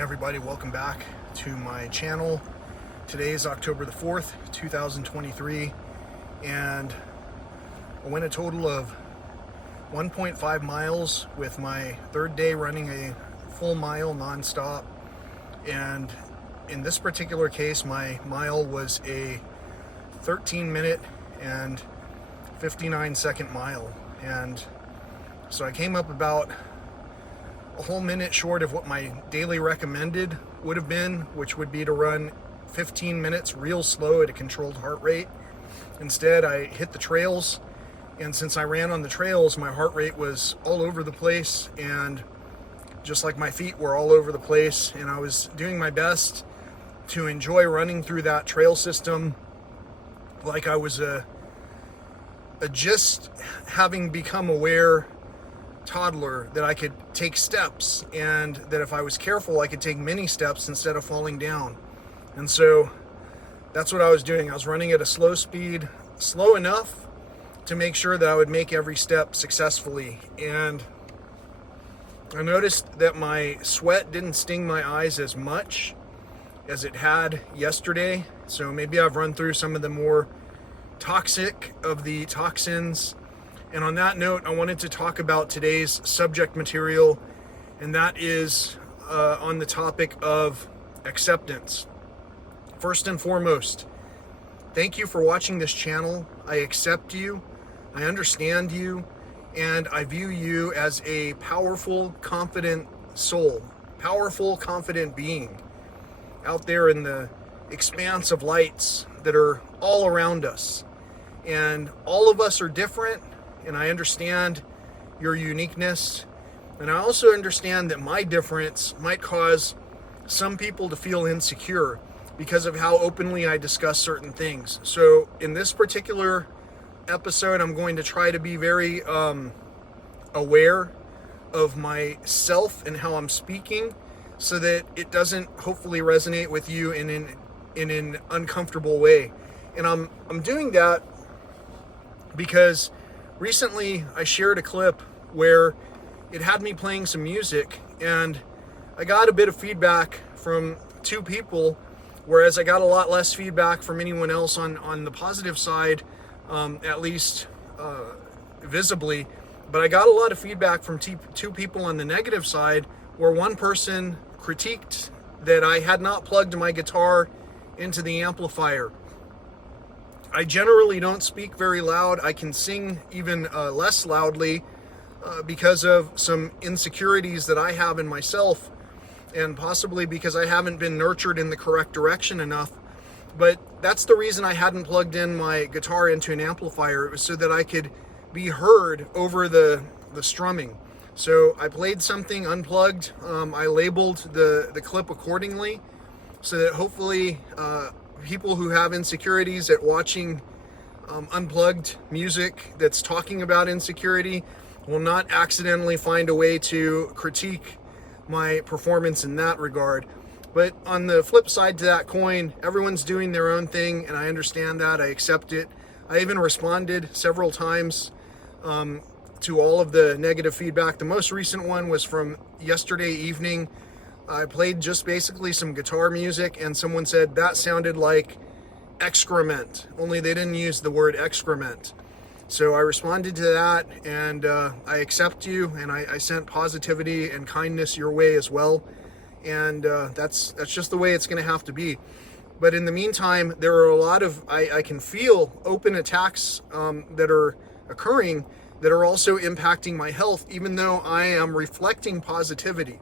Everybody, welcome back to my channel. Today is October the 4th, 2023, and I went a total of 1.5 miles with my third day running a full mile nonstop. And in this particular case, my mile was a 13-minute and 59-second mile. And so I came up about a whole minute short of what my daily recommended would have been, which would be to run 15 minutes real slow at a controlled heart rate. Instead, I hit the trails, and since I ran on the trails, my heart rate was all over the place, and just like my feet were all over the place, and I was doing my best to enjoy running through that trail system like I was a just having become aware toddler, that I could take steps, and that if I was careful I could take many steps instead of falling down. And so that's what I was doing. I was running at a slow speed, slow enough to make sure that I would make every step successfully. And I noticed that my sweat didn't sting my eyes as much as it had yesterday. So maybe I've run through some of the more toxic of the toxins. And on that note, I wanted to talk about today's subject material, and that is on the topic of acceptance. First and foremost, thank you for watching this channel. I accept you, I understand you, and I view you as a powerful, confident soul, powerful, confident being out there in the expanse of lights that are all around us. And all of us are different. And I understand your uniqueness, and I also understand that my difference might cause some people to feel insecure because of how openly I discuss certain things. So in this particular episode, I'm going to try to be very aware of myself and how I'm speaking, so that it doesn't hopefully resonate with you in an uncomfortable way. And I'm doing that because recently, I shared a clip where it had me playing some music, and I got a bit of feedback from two people, whereas I got a lot less feedback from anyone else on the positive side, at least visibly. But I got a lot of feedback from two people on the negative side, where one person critiqued that I had not plugged my guitar into the amplifier. I generally don't speak very loud. I can sing even less loudly because of some insecurities that I have in myself, and possibly because I haven't been nurtured in the correct direction enough. But that's the reason I hadn't plugged in my guitar into an amplifier. It was so that I could be heard over the strumming. So I played something unplugged. I labeled the clip accordingly, so that hopefully people who have insecurities at watching unplugged music that's talking about insecurity will not accidentally find a way to critique my performance in that regard. But on the flip side to that coin, everyone's doing their own thing, and I understand that. I accept it. I even responded several times to all of the negative feedback. The most recent one was from yesterday evening. I played just basically some guitar music, and someone said that sounded like excrement, only they didn't use the word excrement. So I responded to that, and I accept you, and I sent positivity and kindness your way as well. And that's just the way it's going to have to be. But in the meantime, there are a lot of, I can feel open attacks that are occurring that are also impacting my health, even though I am reflecting positivity.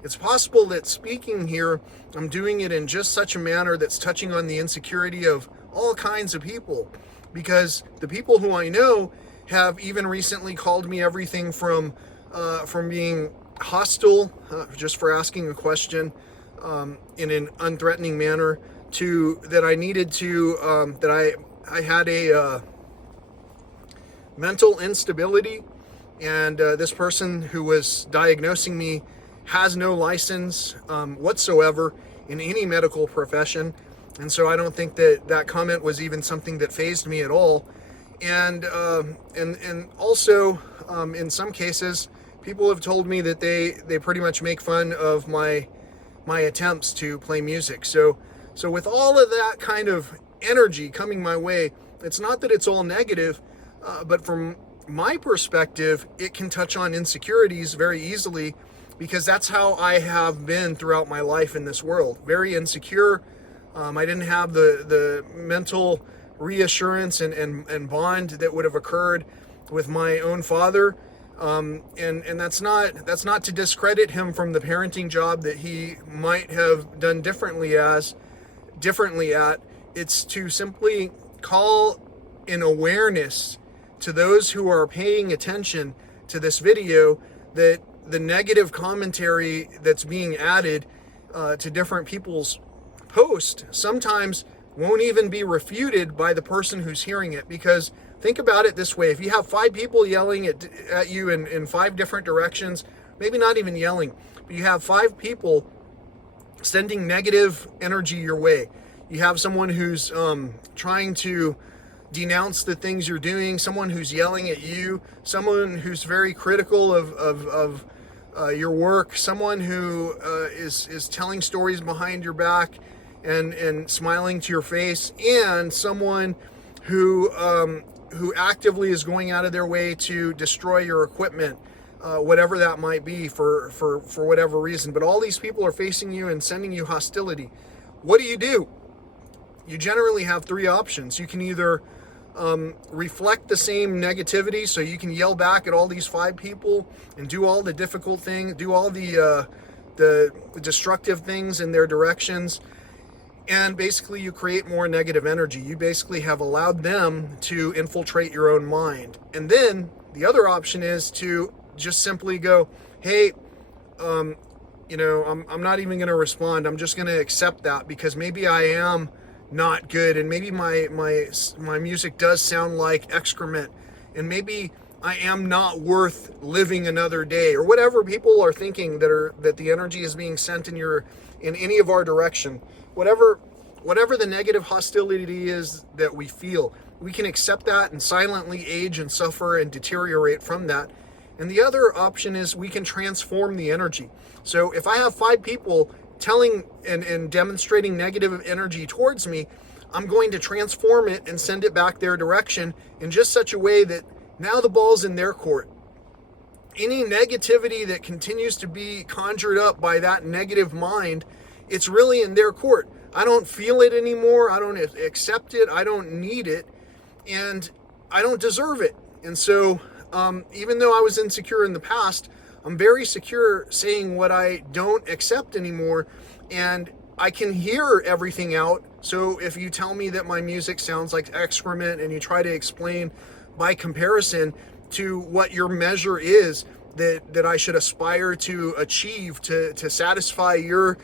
It's possible that speaking here, I'm doing it in just such a manner that's touching on the insecurity of all kinds of people, because the people who I know have even recently called me everything from being hostile, just for asking a question in an unthreatening manner, to that I needed to, that I had a mental instability, and this person who was diagnosing me has no license whatsoever in any medical profession. And so I don't think that comment was even something that fazed me at all. And also in some cases, people have told me that they pretty much make fun of my my attempts to play music. So with all of that kind of energy coming my way, it's not that it's all negative, but from my perspective, it can touch on insecurities very easily, because that's how I have been throughout my life in this world. Very insecure. I didn't have the mental reassurance and bond that would have occurred with my own father. And that's not to discredit him from the parenting job that he might have done differently at. It's to simply call an awareness to those who are paying attention to this video that the negative commentary that's being added to different people's posts sometimes won't even be refuted by the person who's hearing it. Because think about it this way: if you have 5 people yelling at you in 5 different directions, maybe not even yelling, but you have 5 people sending negative energy your way. You have someone who's trying to denounce the things you're doing, someone who's yelling at you, someone who's very critical of your work, someone who is telling stories behind your back and smiling to your face, and someone who actively is going out of their way to destroy your equipment, whatever that might be, for whatever reason. But all these people are facing you and sending you hostility. What do? You generally have 3 options. You can either reflect the same negativity, so you can yell back at all these 5 people and do all the difficult things, do all the destructive things in their directions, and basically you create more negative energy. You basically have allowed them to infiltrate your own mind. And then the other option is to just simply go, hey, I'm not even going to respond. I'm just going to accept that, because maybe I am not good, and maybe my music does sound like excrement, and maybe I am not worth living another day, or whatever people are thinking that the energy is being sent in any of our direction. Whatever the negative hostility is that we feel, we can accept that and silently age and suffer and deteriorate from that. And the other option is we can transform the energy. So if I have 5 people telling and demonstrating negative energy towards me, I'm going to transform it and send it back their direction in just such a way that now the ball's in their court. Any negativity that continues to be conjured up by that negative mind, it's really in their court. I don't feel it anymore. I don't accept it. I don't need it. And I don't deserve it. And so even though I was insecure in the past, I'm very secure saying what I don't accept anymore, and I can hear everything out. So if you tell me that my music sounds like excrement, and you try to explain by comparison to what your measure is that I should aspire to achieve to satisfy your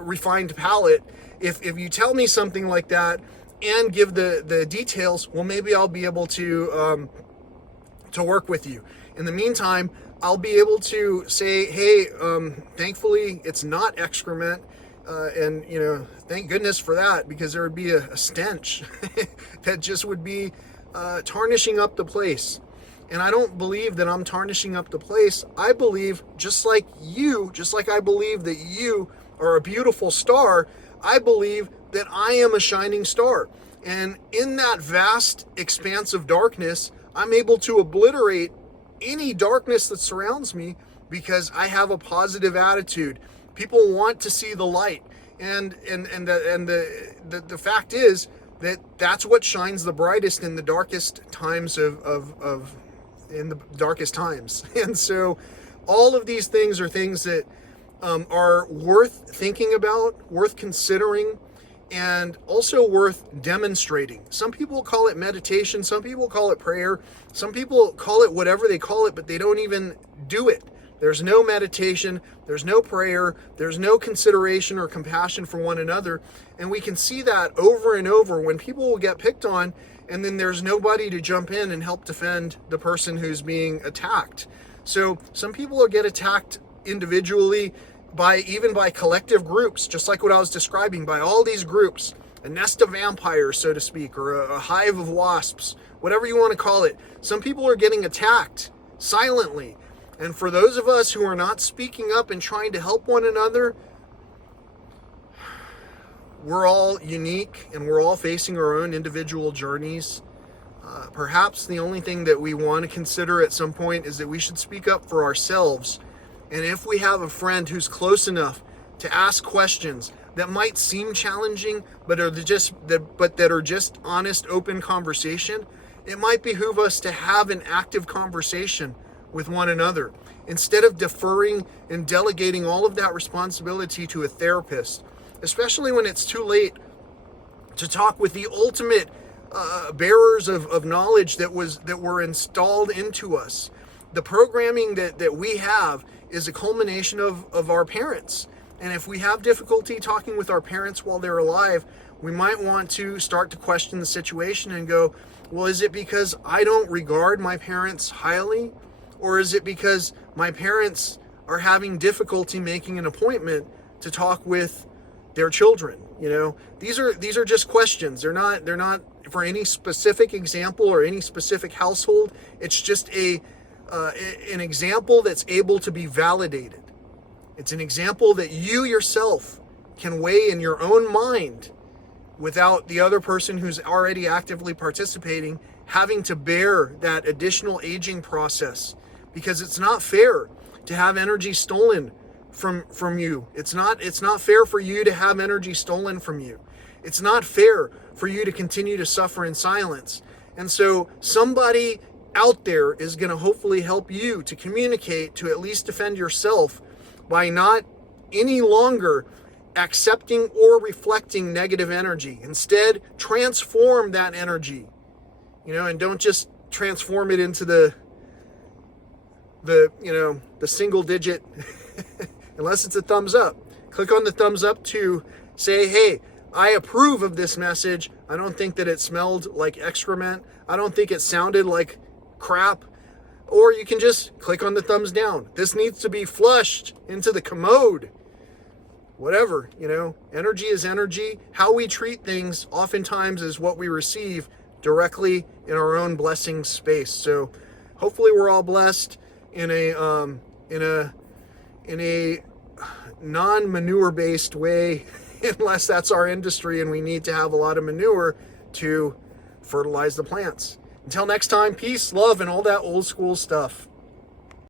refined palate, if you tell me something like that and give the details, well, maybe I'll be able to work with you. In the meantime, I'll be able to say, hey, thankfully it's not excrement, and thank goodness for that, because there would be a stench that just would be tarnishing up the place. And I don't believe that I'm tarnishing up the place. I believe, just like I believe that you are a beautiful star, I believe that I am a shining star. And in that vast expanse of darkness, I'm able to obliterate any darkness that surrounds me, because I have a positive attitude. People want to see the light, and the fact is that that's what shines the brightest in the darkest times in the darkest times. And so all of these things are things that are worth thinking about, worth considering, and also worth demonstrating. Some people call it meditation, some people call it prayer, some people call it whatever they call it, but they don't even do it. There's no meditation, there's no prayer, there's no consideration or compassion for one another. And we can see that over and over when people will get picked on, and then there's nobody to jump in and help defend the person who's being attacked. So some people will get attacked individually, even by collective groups, just like what I was describing, by all these groups, a nest of vampires, so to speak, or a hive of wasps, whatever you want to call it. Some people are getting attacked silently. And for those of us who are not speaking up and trying to help one another, we're all unique and we're all facing our own individual journeys. Perhaps the only thing that we want to consider at some point is that we should speak up for ourselves. And if we have a friend who's close enough to ask questions that might seem challenging, but that are just honest, open conversation, it might behoove us to have an active conversation with one another instead of deferring and delegating all of that responsibility to a therapist, especially when it's too late to talk with the ultimate bearers of knowledge that were installed into us. The programming that we have is a culmination of our parents. And if we have difficulty talking with our parents while they're alive, we might want to start to question the situation and go, well, is it because I don't regard my parents highly? Or is it because my parents are having difficulty making an appointment to talk with their children? You know, these are just questions. They're not for any specific example or any specific household. It's just an example that's able to be validated. It's an example that you yourself can weigh in your own mind without the other person who's already actively participating having to bear that additional aging process, because it's not fair to have energy stolen from you. It's not fair for you to have energy stolen from you. It's not fair for you to continue to suffer in silence. And so somebody out there is going to hopefully help you to communicate, to at least defend yourself by not any longer accepting or reflecting negative energy. Instead, transform that energy, and don't just transform it into the single digit, unless it's a thumbs up. Click on the thumbs up to say, hey, I approve of this message. I don't think that it smelled like excrement. I don't think it sounded like crap. Or you can just click on the thumbs down. This needs to be flushed into the commode. Whatever, energy is energy. How we treat things oftentimes is what we receive directly in our own blessing space. So hopefully we're all blessed in a non-manure based way, unless that's our industry and we need to have a lot of manure to fertilize the plants. Until next time, peace, love, and all that old school stuff.